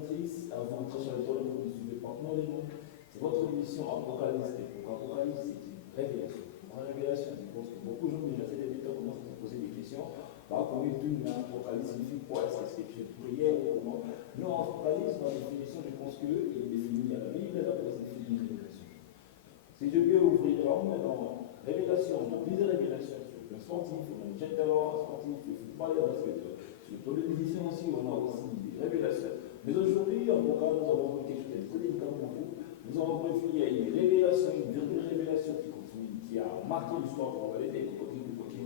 présentatrice, à vous, très chers lecteurs, vous me suivez partenairement. C'est votre émission Apocalypse. Et pour Apocalypse, c'est une révélation. Une révélation, je pense que beaucoup de gens, déjà, ces derniers temps, commencent à se poser des questions. Bah, comment est une Apocalypse signifie quoi? Est-ce que c'est une prière ou comment? Non, Apocalypse, dans la définition, je pense qu'il est défini à la Bible, d'après c'est défini une révélation. Si je peux ouvrir dans Révélation, dans plusieurs révélations sur le sportif, on a le talent sportif, le footballeur, sur les musiciens aussi, on a aussi des révélations. Mais aujourd'hui, en tout cas, nous avons quelque chose de très délicat pour vous. Nous avons confié à une révélation, une véritable révélation qui a marqué l'histoire pour la et qui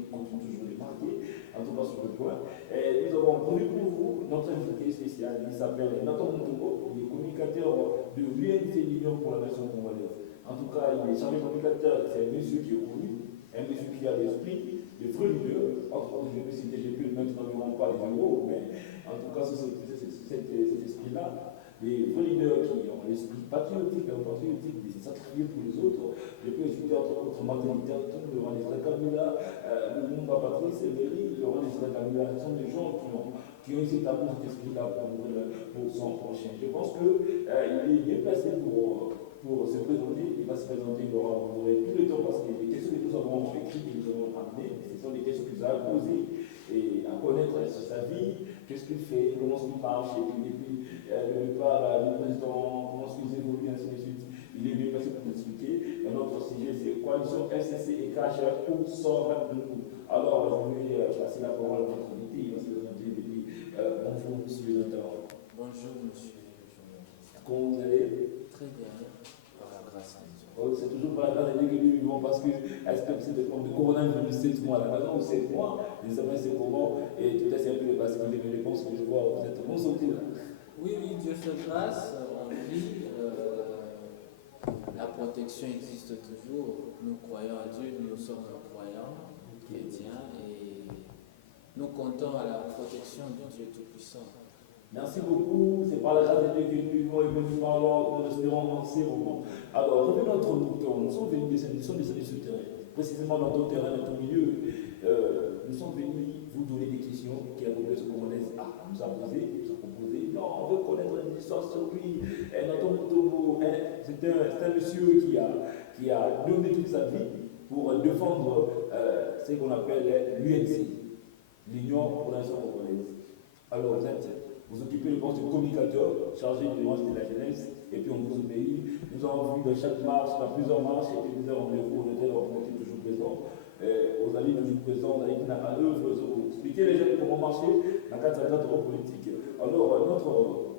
continue toujours de marquer, en tout cas sur le point. Et nous avons connu pour vous notre invité spécial, il s'appelle Nathan Montogo, il est communicateur de l'UNC Lyon pour la nation congolaise. En tout cas, il est chargé communicateur, c'est un monsieur qui est connu, un monsieur qui a l'esprit, des vrais leaders. Entre autres, je vais citer, j'ai plus maintenant pas les euros, mais en tout cas, c'est cet esprit-là. Les vrais leaders qui ont l'esprit patriotique, de se sacrifier pour les autres. Je peux expliquer entre autres Martin Luther King, Laurent Desire Kabila, Lumumba Patrice Emery, Laurent Desire Kabila. Ce sont des gens qui ont cet amour, cet esprit-là pour son prochain. Je pense qu'il est bien placé pour se présenter. Il va se présenter, il aura tout le temps parce que les questions que nous avons écrites, que nous avons amenées, ce sont des questions qu'il a posées et à connaître sur sa vie, qu'est-ce qu'il fait, comment est-ce qu'il marche, et puis le départ du président, comment est-ce qu'il évolue, ainsi de suite. Il est bien placé pour nous expliquer. Et notre sujet, c'est coalition FCC et KHR, où sommes-nous? Alors, je vais passer la parole à notre invité, il va se présenter depuis. Bonjour, monsieur le talent. Bonjour, monsieur. Comment vous allez? Très bien, par la grâce de Dieu. Oh, c'est toujours pas la grâce de Dieu que nous vivons parce que est-ce que c'est de coronavirus 7 mois à la maison ou 7 mois? Les amis, c'est comment? Et tout à c'est un peu parce que les réponses que je vois, vous êtes bon sorti là. Oui, Dieu fait grâce, on vit, la protection existe toujours. Nous croyons à Dieu, nous sommes croyants, chrétiens, et nous comptons à la protection de Dieu Tout-Puissant. Merci beaucoup, c'est par la grâce de Dieu que nous vivons et que nous parlons, nous espérons en ces moments. Alors, revenons à notre mouton, nous sommes venus descendre sur le terrain, précisément dans notre terrain, dans ton milieu. Nous sommes venus vous donner des questions que la population congolaise nous a posées, nous a proposées. Non, on veut connaître une histoire sur lui. Notre mouton, c'est un monsieur qui a donné toute sa vie pour défendre ce qu'on appelle l'UNC, l'Union pour la nation congolaise. Alors, vous occupez le poste de communicateur chargé du match de la jeunesse, et puis on vous obéit. Nous avons vu dans chaque marche, dans plusieurs marches, et puis plusieurs rendez-vous, on était toujours présents. Aux alliés toujours présents, vous allez venir à œuvre, vous expliquer les jeunes comment marcher dans le cadre politique. Alors, notre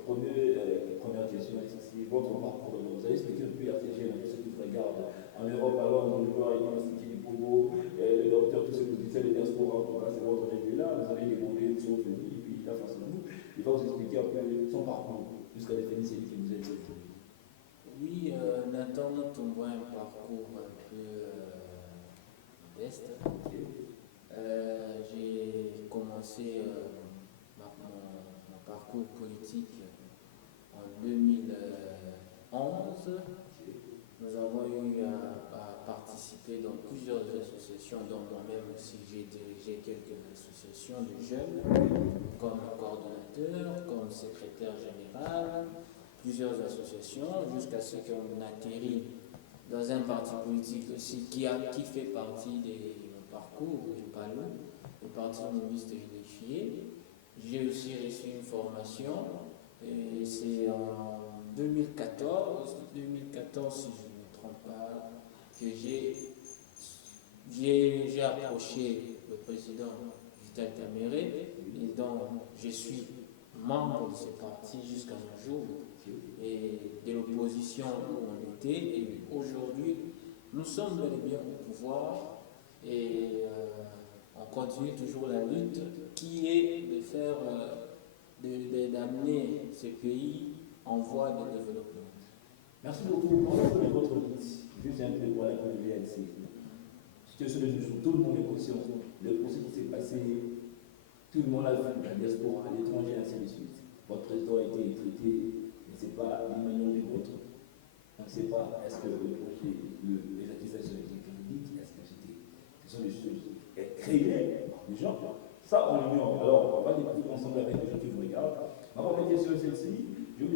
première question, c'est votre parcours. Vous allez expliquer un peu à ces jeunes, à ceux qui vous regardent en Europe, alors dans le Nord, à l'Université du Congo, le docteur, tous ceux que vous dites, les diasporas, en tout cas, c'est votre rêve là, vous allez demander sur votre vie, et puis là, face à vous. Il va vous expliquer un peu son parcours jusqu'à définir celui qui vous êtes aujourd'hui. Oui, Nathan Montogo a un parcours un peu modeste. J'ai commencé mon parcours politique en 2011. Nous avons eu à participer dans plusieurs associations, dont moi-même aussi j'ai dirigé quelques associations de jeunes, comme coordonnateur, comme secrétaire général, plusieurs associations, jusqu'à ce qu'on atterrit dans un parti politique aussi qui fait partie de mon parcours, le PALO, le Parti communiste unifié. J'ai aussi reçu une formation, et c'est en 2014, si je ne me trompe pas, que j'ai approché le président Vital Kamerhe, et donc je suis membre de ce parti jusqu'à nos jours, et de l'opposition où on était, et aujourd'hui nous sommes bel et bien au pouvoir, et on continue toujours la lutte qui est de faire, d'amener ce pays en voie de développement. Merci beaucoup. On va donner votre lutte. Juste un peu pour la VLC. Situation de jour, tout le monde est conscient. Le procès qui s'est passé, tout le monde a vu, la diaspora, à l'étranger, ainsi de suite. Votre président a été traité, mais ce n'est pas une manière de votre. On ne sait pas, est-ce que le projet, les accusations étaient véridiques, est-ce que c'était. Ce sont des choses créées par des gens. Ça, on l'ignore. Alors, on va découvrir ensemble avec les gens qui vous regardent. Ma première question est celle-ci. Je vous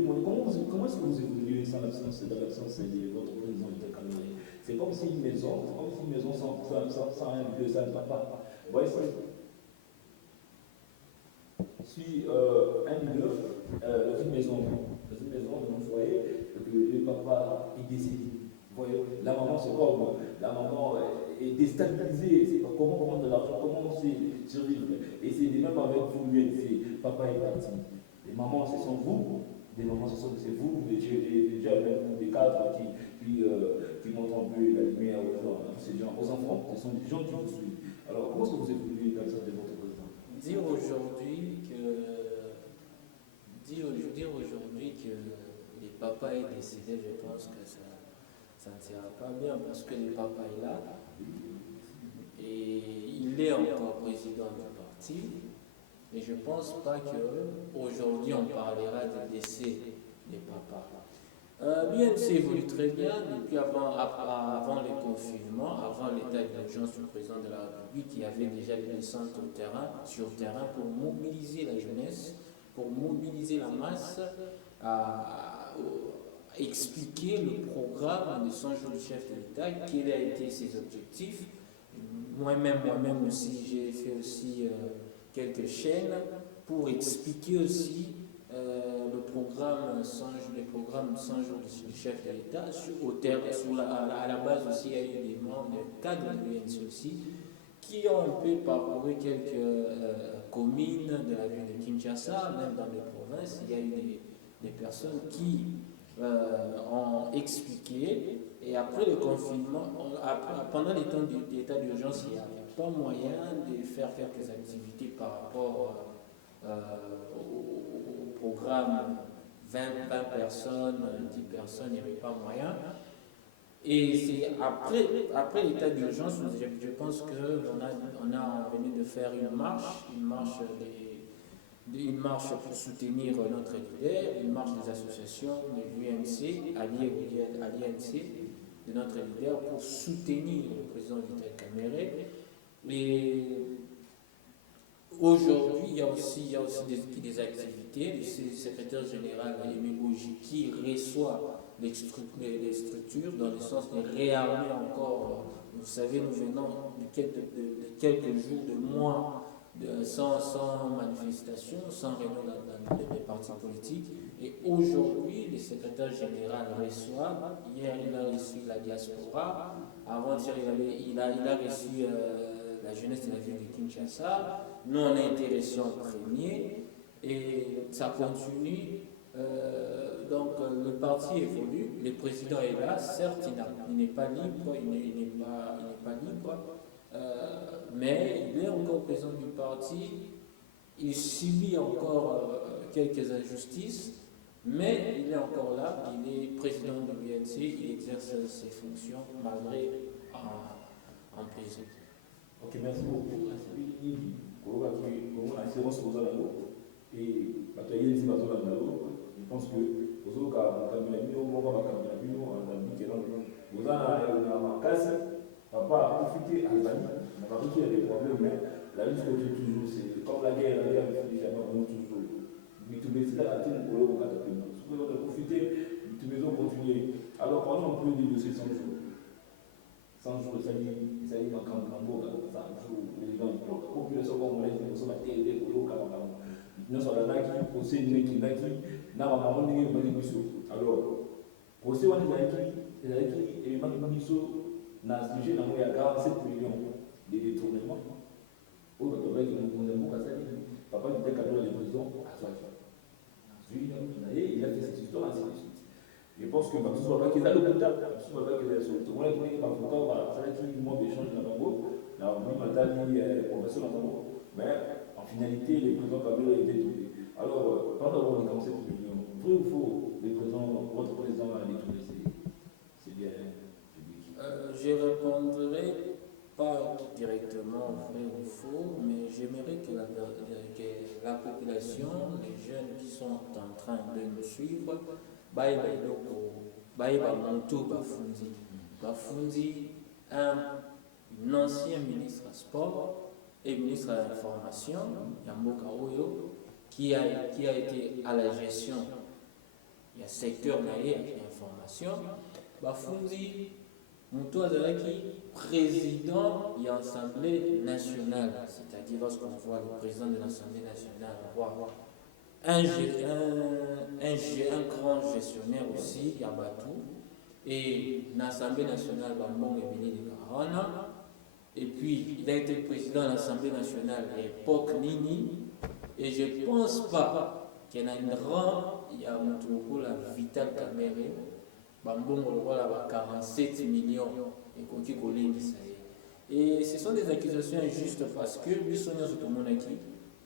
comment est-ce que vous évoluez dans l'absence de votre président de Cameroun? C'est comme si une maison, sans un lieu, ça ne va pas. Vous voyez ça? Si un leader, dans une maison, dans un foyer, que le papa est décédé, vous voyez, la maman c'est comme, la maman est déstabilisée, c'est pas comment prendre de l'argent, comment survivre. Et c'est de même avec vous, c'est papa est parti. Les mamans, ce sont vous, des mamans, c'est vous, des jeunes, des cadres qui montrent un peu la lumière aux enfants, ce sont des gens qui vous suivent. Alors, comment est-ce que vous évoluez comme ça de votre président? Dire aujourd'hui que le papa est décédé, je pense que ça ne sera pas bien parce que le papa est là et il est encore président du parti. Et je ne pense pas qu'aujourd'hui on parlera du décès du papa. L'UNC évolue très bien depuis avant le confinement, avant l'état d'urgence du président de la République qui avait déjà des descentes sur terrain pour mobiliser la jeunesse, pour mobiliser la masse, à expliquer le programme de 100 jours du chef de l'État, quels ont été ses objectifs. Moi-même aussi, j'ai fait aussi quelques chaînes pour expliquer aussi le programme 100 jours du chef de l'État. À la base aussi, il y a eu des membres, des cadres de l'UNC aussi, qui ont un peu parcouru quelques communes de la ville de Kinshasa, même dans les provinces. Il y a eu des personnes qui ont expliqué. Et après le confinement, pendant les temps d'état d'urgence, il n'y avait pas moyen de faire quelques activités par rapport au programme 20 personnes, 10 personnes, il n'y avait pas moyen. Et c'est après l'état d'urgence, je pense qu'on a venu de faire une marche pour soutenir notre leader, une marche des associations de l'UNC, alliées à l'UNC, de notre leader, pour soutenir le président Vital Kamerhe. Et aujourd'hui, il y a aussi des activités. Le secrétaire général Émile Bougie qui reçoit les structures dans le sens de réarmer encore. Vous savez, nous venons de quelques jours, de mois sans manifestation, sans réunion dans les partis politiques. Et aujourd'hui, le secrétaire général reçoit. Hier, il a reçu la diaspora. Avant-hier, il a reçu la jeunesse de la ville de Kinshasa. Nous, on a été reçus en premier. Et ça continue. Donc, le parti évolue. Le président est là. Certes, il n'est pas libre. Mais il est encore président du parti. Il subit encore quelques injustices. Mais il est encore là, il est président de l'UNC, il exerce ses fonctions malgré en prison. Ok, merci beaucoup. Je pense que papa a profité à Albanie, on a vu qu'il y a des problèmes, mais la lutte continue toujours. C'est comme la guerre toujours. On a profité, les ont continué. Alors, pendant on peut négocier 100 jours. 100 jours, ça dit, ma cambo, 100 jours, les gens, la population congolaise, nous sommes à TD, nous sommes là qui possèdent les qui n'a pas maman ni manipuso. Alors, procès on est là qui et manipuso n'a sujet dans les 47 millions de détournements. Au Bateau qui nous avons passé, papa du cadeau de prison à soi. Il a fait cette histoire ainsi de suite. Je pense que tout soit pas qu'il a le contact, tout soit pas qu'il a le on a donné ma photo, ça va qu'il manque d'échange dans la banque, la professeur dans la banque, mais en finalité, les présidents Kabila ont été détruits. Alors, pendant les 47 millions, vrai ou faux, votre président a détruit, c'est bien. Je répondrai pas directement vrai ou faux, mais j'aimerais que la population, les jeunes qui sont en train de nous suivre, Bafundi, un ancien ministre à sport et ministre à l'information, Yamboka Oyo, qui a été à la gestion il y a secteur naïe et information, bafundi Moutou Azalaki, président de l'Assemblée nationale, c'est-à-dire lorsqu'on voit le président de l'Assemblée nationale, on voit un grand gestionnaire aussi, Yabatou, et l'Assemblée nationale, Bambon et Béni de Carana, et puis il a été président de l'Assemblée nationale à l'époque Nini, et je ne pense pas qu'il y en a une grande, il y a Moutou la Vital Caméré, Bambongo voilà 47 millions et ce sont des accusations injustes parce que lui sont le monaki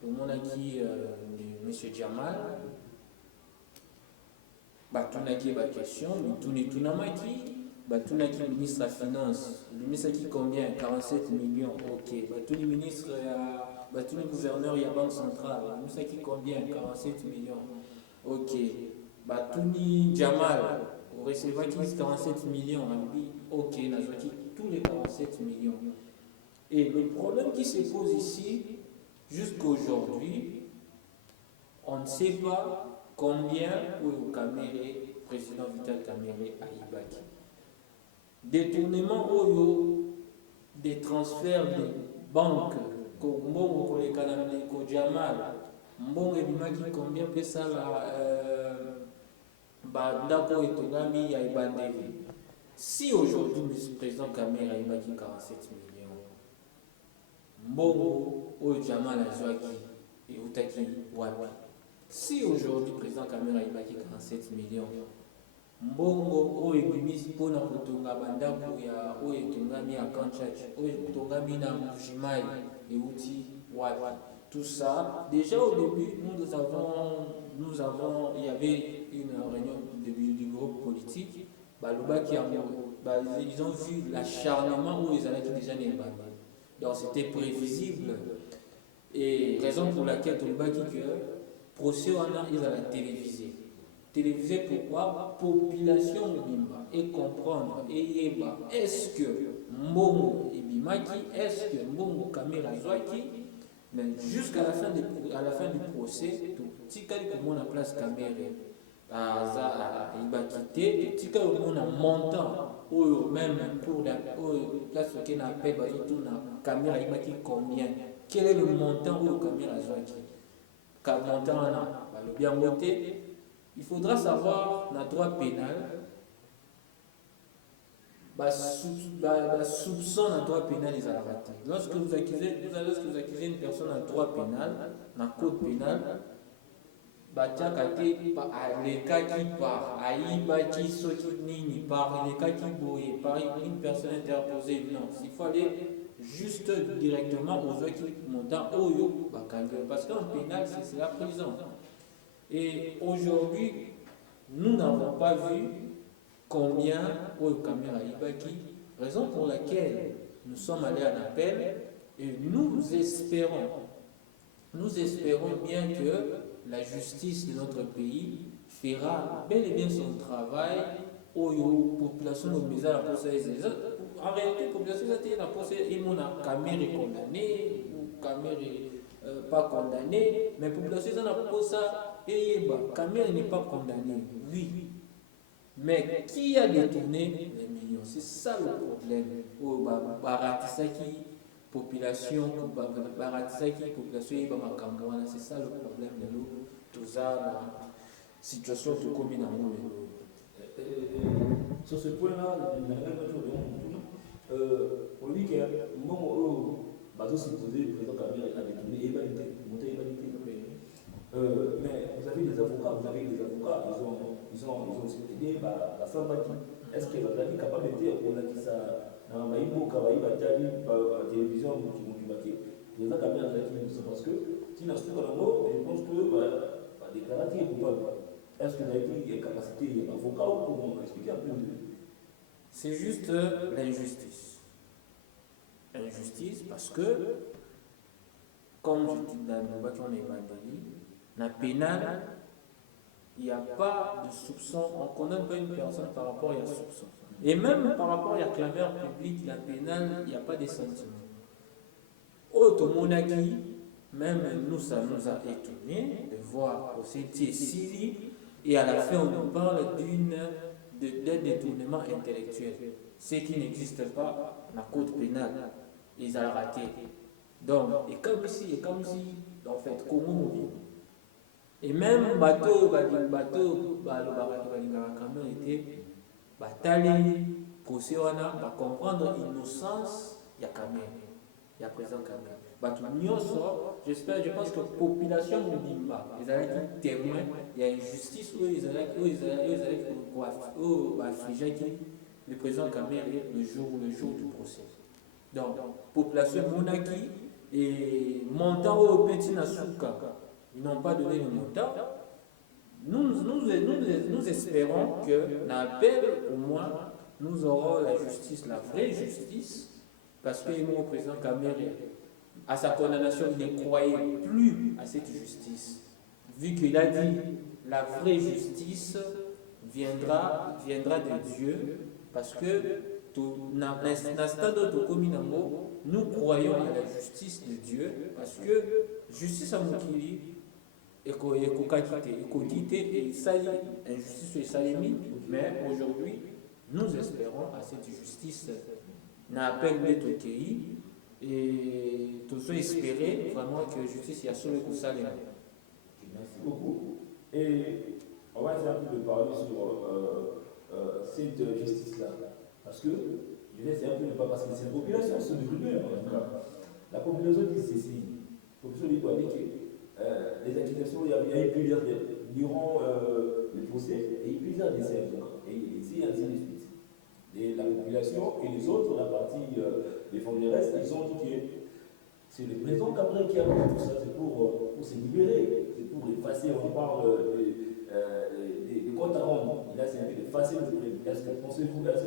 de M. Djamal batunaki ba question mituni tunamaki batunaki ministre de la finance le ministre qui combien 47 millions ok batuni ministre batuni gouverneur ya banque centrale le ministre qui combien 47 millions ok batuni Djamal recevoir 47 millions, ok, tous les 47 millions. Et le problème qui se pose ici, jusqu'à aujourd'hui, on ne sait pas combien le Caméré, président Vital Caméré, a Ibaki. Détournement des transferts de banques, Mbongo, les Canadiens, Jamal, Mbongo et Bimaki, combien peut ça si aujourd'hui le président Kamera a 47 millions, Mbongo ou Jamal Azouaki et Outaki Wabi. Si aujourd'hui le président Kamera a 47 millions, Mbongo ou Ebimisi pour na kutunga bandako ya ou etungami à Kanchach, ou etungami na Mujimai et Outi Wabi. Tout ça, déjà au début, il y avait une réunion du groupe politique, ils ont vu l'acharnement où ils allaient déjà les battre. Donc c'était prévisible. Et raison pour laquelle Tolbaki que procès ils allaient téléviser. Téléviser pourquoi? Population Bimba et comprendre et yeba est-ce que Mbongo et Bimaki, est-ce que Mbongo Kamera Zwaki, mais jusqu'à la fin du procès, tout comme on a place Kamera il va quitter, tout comme on a montant ou même pour la place qu'on appelle Kamera il va quitter combien? Quel est le montant où Kamera Zwaki? Quel montant on a? Bien voté. Il faudra savoir la droit pénal. Soupçon d'un droit pénal ils allaient rater. Lorsque vous accusez une personne d'un droit pénal, d'un code pénal, les cas qui part, par les cas qui bourrent, par une personne interposée, non. Il faut aller juste directement aux gens qui montent au parce qu'en pénal, c'est la prison. Et aujourd'hui, nous n'avons pas vu combien au caméra Ibaki, raison pour laquelle nous sommes allés en appel et nous espérons bien que la justice de notre pays fera bel et bien son travail aux populations de Misa en réalité, la population de la caméra condamnée ou caméra pas condamnée, mais la population de la caméra n'est pas condamnée, oui. Mais qui a détourné les millions? C'est ça le problème. Population, c'est ça le problème de nous. Tout ça, la situation de commune à nous. Sur ce point-là, on dit que le président Kabila a détourné et monté. Mais vous avez des avocats, ils ont aidé la Sambaki. Est-ce que vous êtes capable de dire qu'on a dit ça dans la télévision qui le président Kabila a dit parce que si nous sommes dans je pense que déclarer est coupable. Est-ce que vous avez une capacité d'avocat ou comment expliquer un peu? C'est juste l'injustice. L'injustice parce que, comme je dis dans le bâtiment des Bandali, la pénale, il n'y a pas de soupçon, on ne condamne pas une personne par rapport à un soupçon. Et même par rapport à la clameur publique, la pénale, il n'y a pas de sentiments. Automonaki, même nous, ça nous a étonné de voir au CT Sili, Et à la fin, on nous parle d'un détournement intellectuel. Ce qui n'existe pas dans le code pénal. Ils ont raté. Donc, et comme si, en fait, Congo, et même bateau, le baraki balingaka quand même était batali, procès wana, va comprendre l'innocence, il y a quand même, il y a présent quand même. Bato nyonso, je pense que la population mobimba, ils allaient être témoins, il y a une justice où ils allaient affliger le président Kamere le jour du procès. Donc, population monaki et montant au petit Nasuka, ils n'ont pas donné le montant. Nous espérons que, dans l'appel, au moins, nous aurons la justice, la vraie justice, parce que le président Kamere, à sa condamnation, ne croyait plus à cette justice. Vu qu'il a dit la vraie justice viendra de Dieu, parce que dans l'instant nous croyons à la justice de Dieu, parce que justice à Mokili, et sali, injustice et salimi, mais aujourd'hui, nous espérons à cette justice. N'appelle le Tokei et tous espérer vraiment que justice y a sur le coup salé. Merci beaucoup. Et on va essayer un peu de parler sur cette justice-là. Parce que, je vais essayer un peu de pas parce que c'est la population, c'est le rumeur en tout cas. La population dit ceci. La population doit dire que les accusations, il y a eu plusieurs durant le procès, et il y a eu plusieurs décès. Et ici, ainsi de suite. Et la population et les autres, la partie des fondatrices, ils ont dit que c'est le président Kabila qui a fait tout ça, c'est pour se libérer, c'est pour effacer, on parle des comptes à rendre. Il a servi d'effacer le président. Est-ce que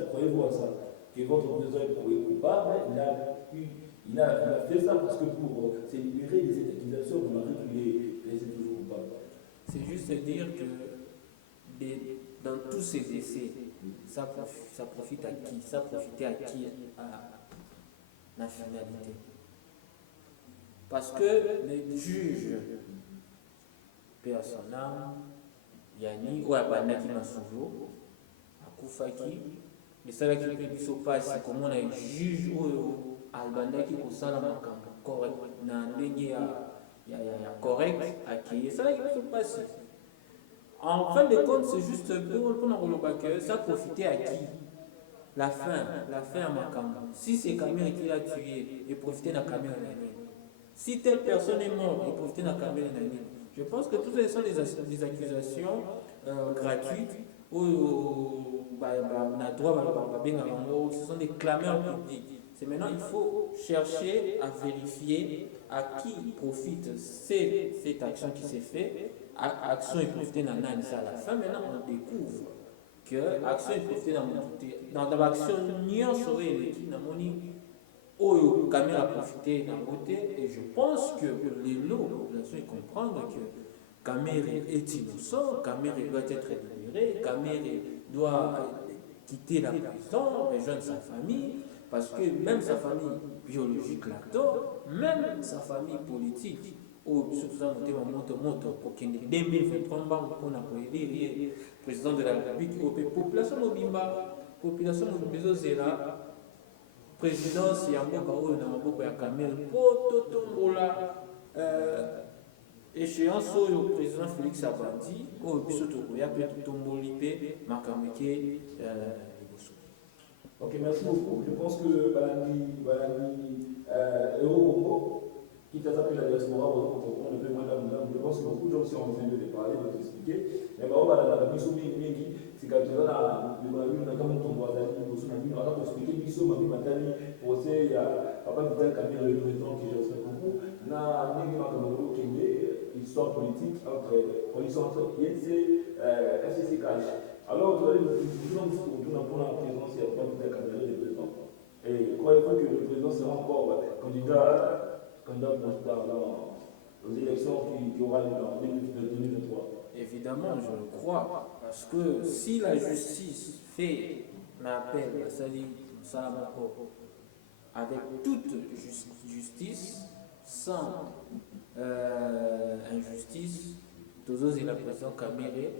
croyez-vous à ça? Que votre président est coupable, il a fait ça parce que pour se libérer de cette accusation, vous m'avez qu'il est toujours coupable. C'est juste dire que dans tous ces essais, ça profite à qui? Ça profitait à qui? À la finalité. Parce que les juges, père son âme, Yani, ou Abanaki Masujo, Akufaki, et ça là qui peut se passer, comme on a un juge ou Albanaki pour ça là, correct, correct, et ça là qui peut se passer. En fin de compte, c'est juste pour que ça profitait à qui? La fin à Makamba. Si c'est Kamere qui l'a tué, et profiter de la Kamere Nani. Si telle personne est morte, et profiter de la Kamere Nani. Je pense que tout ça sont des accusations gratuites ou ce sont des clameurs publiques. C'est maintenant il faut chercher à vérifier à qui profite cette action qui s'est faite. Action est profitée dans à la fin. Maintenant on découvre que action est profitée dans l'action nyonso eleki na moni oyo Kamere a profité dans côté et je pense que les lots population comprendre que Kamere est innocent, Kamere doit être libéré, Kamere doit quitter la prison, rejoindre sa famille, parce que même sa famille biologique là-dedans, même sa famille politique, surtout ça, pour qu'il y ait 2023 pour le président de la République, population mobimba, zéla, présidence Yamboka ou Namaboko ya Kamere, pour Totombola, échéance au président Félix Abadi, au Bisotokoya, peut Totomboli, Makameke, Ok, merci beaucoup. Je pense que Balani Eurocongo, qui t'a appelé la diaspora, on ne peut moins je pense que beaucoup de gens sont en train de parler, de t'expliquer. Mais on va la mission mingi, c'est quand tu as le Malawi, on a comme ton voisin, on a expliqué mission Mami Matani, procès, il y a Papa Vital Kamere, le président qui gère ce concours, na Négima Kamero qui est histoire politique entre coalition entre INC, FCCKH. Alors, vous allez nous pour la présidence, il n'y a pas de candidat de président. Et croyez-vous que le président sera encore candidat aux élections qui aura lieu en 2023? Évidemment, je le crois. Parce que si la justice fait l'appel à Salim Salamako avec toute justice, sans injustice, tous les présidents Kamere,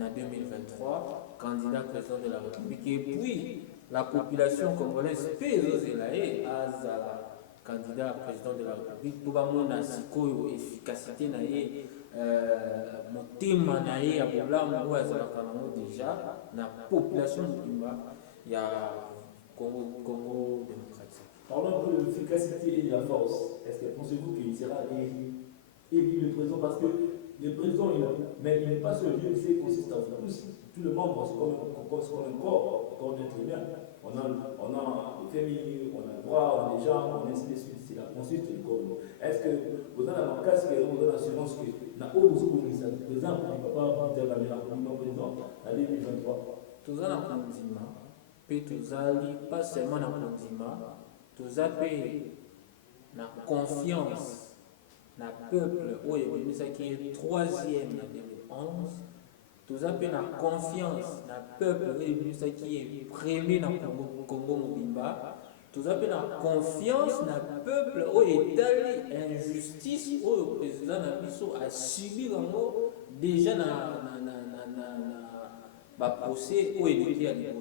en 2023, candidat président de la République. Et puis, la population congolaise pèse aux élaïs as candidat président de la République. Tout le monde a une efficacité, motema na ye ya bolamu oyo azalaka nango déjà na population mobimba ya Congo démocratique. Parlons un peu de l'efficacité et de la force. Est-ce que pensez-vous qu'il sera élu le président? Parce que le président, mais il n'est pas seul. L'UNC consiste à tous les membres, c'est comme un corps d'être humain. On a les familles, on a le droit, on a les gens, on a ainsi de suite. C'est la consiste du corps. Est-ce que vous avez un casque et vous avez l'assurance que n'a pas besoin de ça? Par exemple, il ne peut pas dire la meilleure président en 2023. Tous en apprendissement, puis tous pas seulement en apprendissement, tous na confiance na peuple où il y a qui est troisième en 2011. Tous na confiance na peuple où il y a qui est premier dans le Congo Mobimba. Tous na confiance na peuple où il y a injustice où le président a subi déjà na procès où il y a des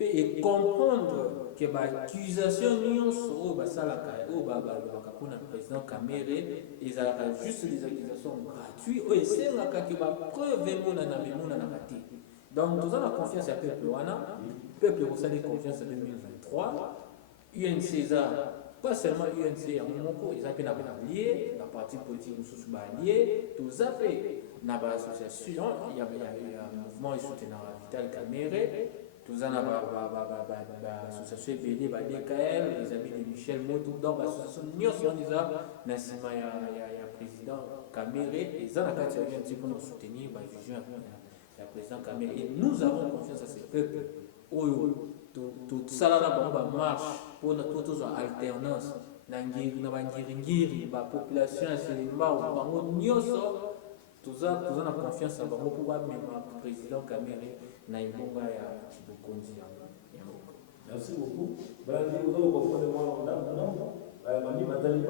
et comprendre que l'accusation nyonso basalaka o balobaka mpona président Kamere ezalaka juste des accusations gratuites oyo esengaka ke bapreuve emonanaka te. Donc toza na confiance ya peuple wana, peuple ekosali confiance en 2023. UNC eza pas seulement UNC ya moko, eza mpe na baalie na parti politique mosusu baalie, toza mpe na baassociation ya mouvement esoutenaka Vital Kamere. Tous en l'association BD, DKL, les amis de Michel Motou, donc l'association Nyos, on a Nasima, il y a président Kamere, et Zanakati a eu un petit peu nous soutenir, la vision du président Kamere. Et nous avons confiance à ce peuple. Tout ça là, marche pour notre alternance. Nangiri, la population, c'est les morts, Nyos, tous en a confiance à Bango pour le président Kamere. Merci beaucoup. Mami Matali,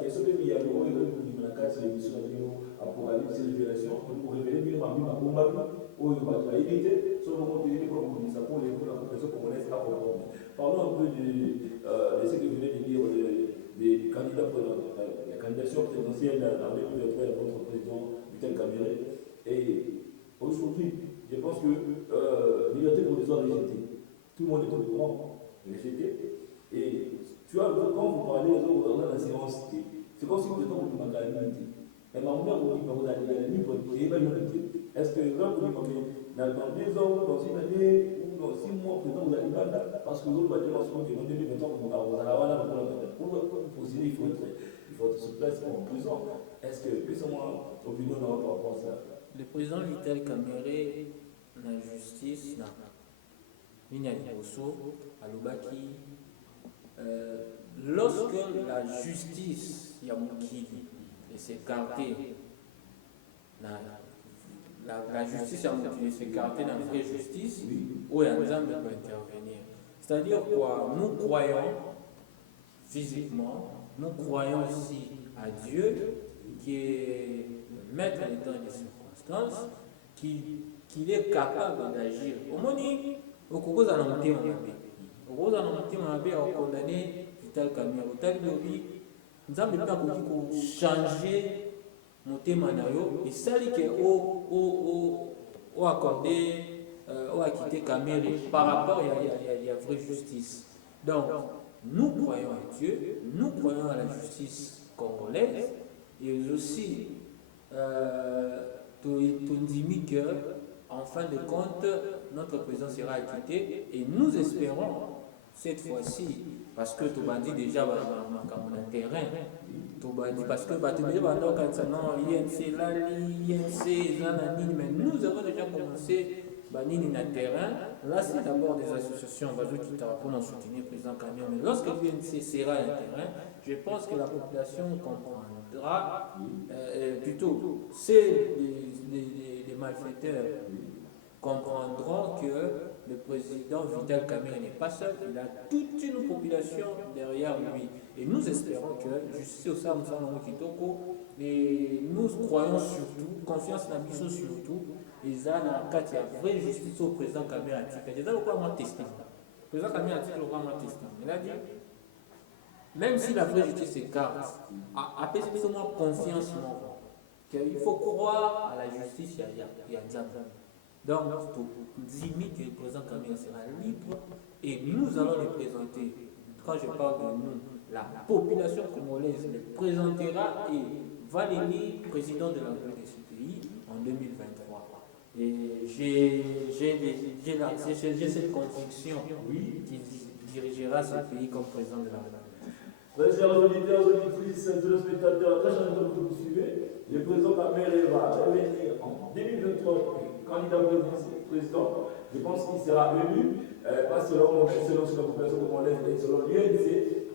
qu'est-ce que il y a le rôle de l'émission Apocalypse et Révélation pour révéler bien Mami Mabomba, où il va éviter, sur le moment où il est pour les populations congolaises à comprendre. Parlons un peu de ce que vous venez de dire des candidats pour la candidature présidentielle en 2023 à votre président Vital Kamere. Et aujourd'hui, je pense que liberté provisoire rejetée. Tout le monde est au courant, rejeté. Et tu vois, quand vous parlez dans la séance, c'est comme si vous étiez dans la limite. Et ma mère vous dit que vous allez à la limite, est-ce que là, vous dites, dans 2 ans, dans 1 année, ou dans 6 mois, vous allez mal, parce que vous allez en 2023, vous allez pour procéder, il faut être sur place en prison. Est-ce que, plus ou moins, opinion par rapport à ça? Le président Vital Kamere, la justice, il y a Alubaki. Lorsque la justice Yamukili s'est écartée, la justice Yamukili s'est écartée dans la vraie justice, où il y a un homme qui peut intervenir. C'est-à-dire quoi? Nous croyons physiquement, nous croyons aussi à Dieu qui est le maître des temps et des circonstances, qu'il est capable d'agir. Au moment où on a condamné Vital Kamere, nous avons changer mon thème et ça dit que au accordé au acquitté Kamere par rapport à la vraie justice. Donc nous croyons à Dieu, nous croyons à la justice congolaise et aussi tout dit que en fin de compte notre président sera acquitté et nous espérons cette fois-ci, parce que tout le monde dit déjà comme un terrain, tout le monde dit parce que INC là, INC, mais nous avons déjà commencé na terrain. Là, c'est d'abord des associations qui pour nous soutenir le président Kamere. Mais lorsque l'INC sera un terrain, je pense que la population comprendra, plutôt, c'est des malfaiteurs comprendront que le président Vital Kamerhe n'est pas seul, il a toute une population derrière lui. Et nous espérons que, justice au sein de Kitoko, et nous croyons surtout, confiance dans Bisso surtout, ils ont la vraie justice au président Kamerhe Atika. C'est ça pourquoi moi testé. Le président Kamerhe Atika, le moi testé. Il a dit, même si la vraie justice s'écarte, appelez-moi confiance, qu'il faut croire à la justice, il y a Diable. Donc, dis-moi que le président Kamerhe sera libre et nous allons le présenter. Quand je parle de nous, la population congolaise le présentera et va l'élire président de la République de ce pays en 2023. Et j'ai cette conviction qu'il dirigera ce pays comme président de la République. Chers auditeurs, auditrices, téléspectateurs, très chers que vous suivez, le président Kamerhe va revenir en 2023 candidat président. Je pense qu'il sera élu, pas selon la population congolaise, mais selon l'UNC.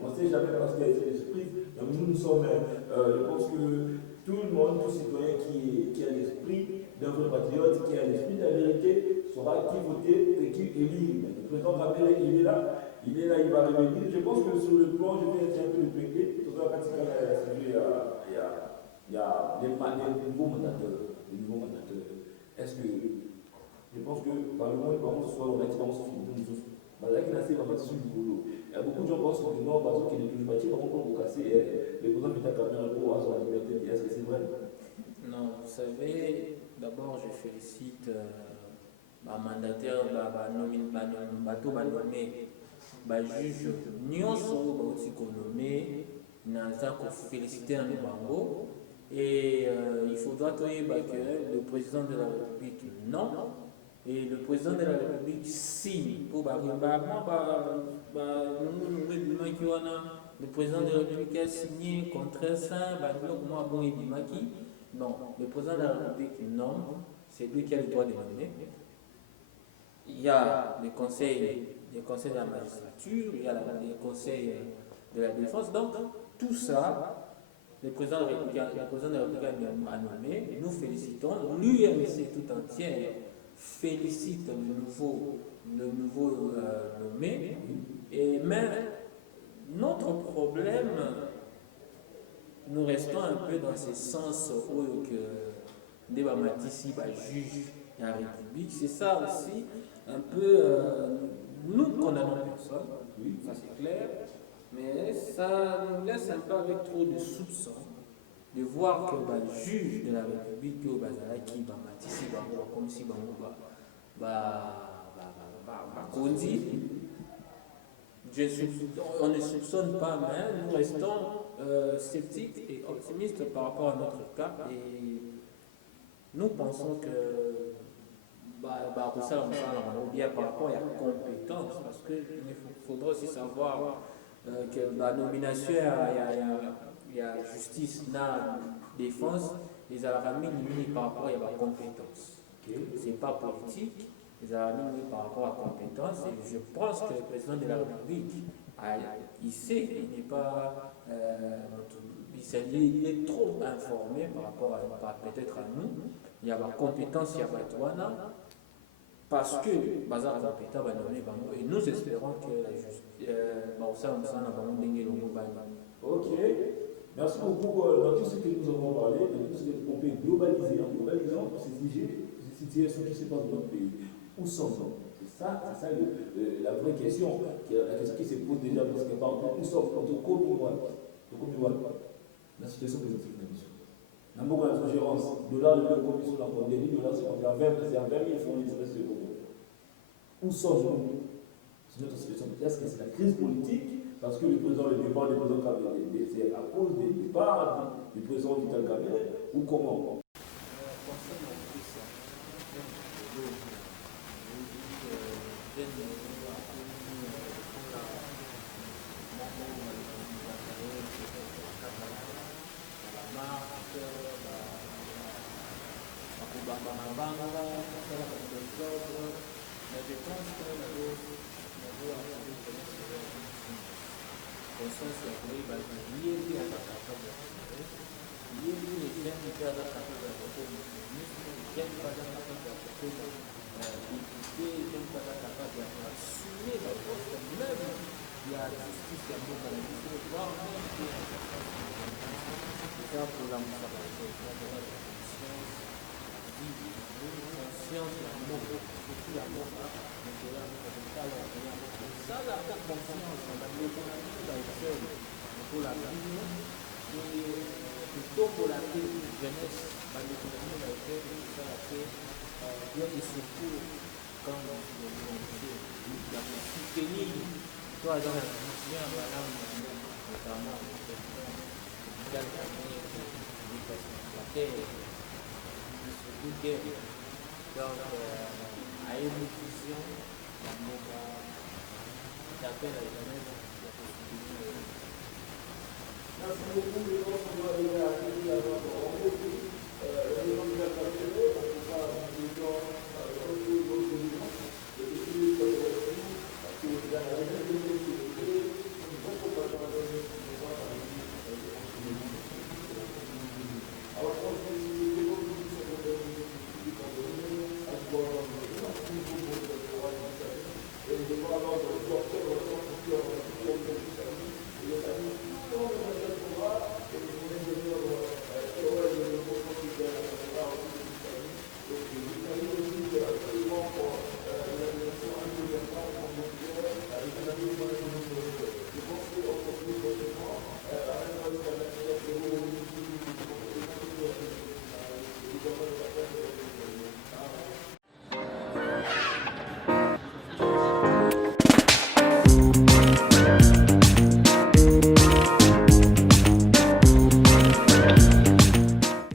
On ne sait jamais parce qu'il y a des surprises. Donc nous sommes, je pense que tout le monde, tout citoyen qui a l'esprit d'un vrai patriote, qui a l'esprit de la vérité, saura qui voter et qui élire. Le président Kamerhe, il est là, il va revenir. Je pense que sur le plan, je vais essayer un peu de plaider. Tout à l'heure, il y a des nouveaux mandateurs. Est-ce que je pense que dans le monde, par contre, ce soit on a expérience sur le monde. Il y a beaucoup de gens qui pensent que non, parce qu'il est toujours bâti, par contre, on va casser les présidents Vital Kamerhe pour avoir la liberté. Est-ce que c'est vrai? Non, vous savez, d'abord, je félicite ma mandataire, ma juge, nyonso aussi nommé, naza ko féliciter un bango. Et il faudra que le président de la République non, et le président de la République signe pour le président de la République a signé contre ça, non, le président de la République non, c'est lui qui a le droit de nommer. Il y a les conseils de la magistrature, il y a les conseils de la défense, donc tout ça. Le président de la République a nommé, nous félicitons, l'UMC tout entière félicite le nouveau nommé, mais notre problème, nous restons un peu dans ce sens où que Ndeba Matisi juge la République, c'est ça aussi, un peu, nous condamnons personne, ça c'est clair. Mais ça nous laisse un peu avec trop de soupçons de voir que le juge de la République, qui Matisi, comme si on ne soupçonne pas, mais nous restons sceptiques et optimistes par rapport à notre cas. Et nous pensons que bien par rapport à la compétence, parce qu'il faudra aussi savoir que la nomination, il y a justice, la défense, les Arabes par rapport à la compétence. C'est pas politique, les Arabes par rapport à la compétence. Et je pense que le président de la République, il sait, il n'est pas, il est trop informé par rapport à peut-être à nous. Il y a la compétence, il y a la douane. Parce que Bazar compétent va nommer Bango et nous espérons que la justice Ok, merci beaucoup dans tout ce que nous avons parlé, dans tout ce qu'on peut globaliser, en globalisant ces situations qui se passent dans notre pays. Où sommes-nous? C'est ça la vraie question, la question qui se pose déjà parce que par exemple, où sommes-nous? La situation positive de la mission. La mauvaise ingérence, dollar de la commission de la pandémie, dollar c'est à 20 000 francs d'espèces de euros. Où sommes-nous? C'est notre situation. Est-ce que c'est la crise politique? Parce que le départ du président Kamerhe, c'est à cause du départ du président Vital Kamerhe, ou comment? surtout la mort, ça, la conscience, l'économie va être seule pour la vie, plutôt pour la jeunesse, l'économie va être seule, ça va faire bien des secours quand la soutenir, toi dans la mission, madame, notamment, la terre, donc, à une vision, d'appel à la jeunesse, Merci beaucoup,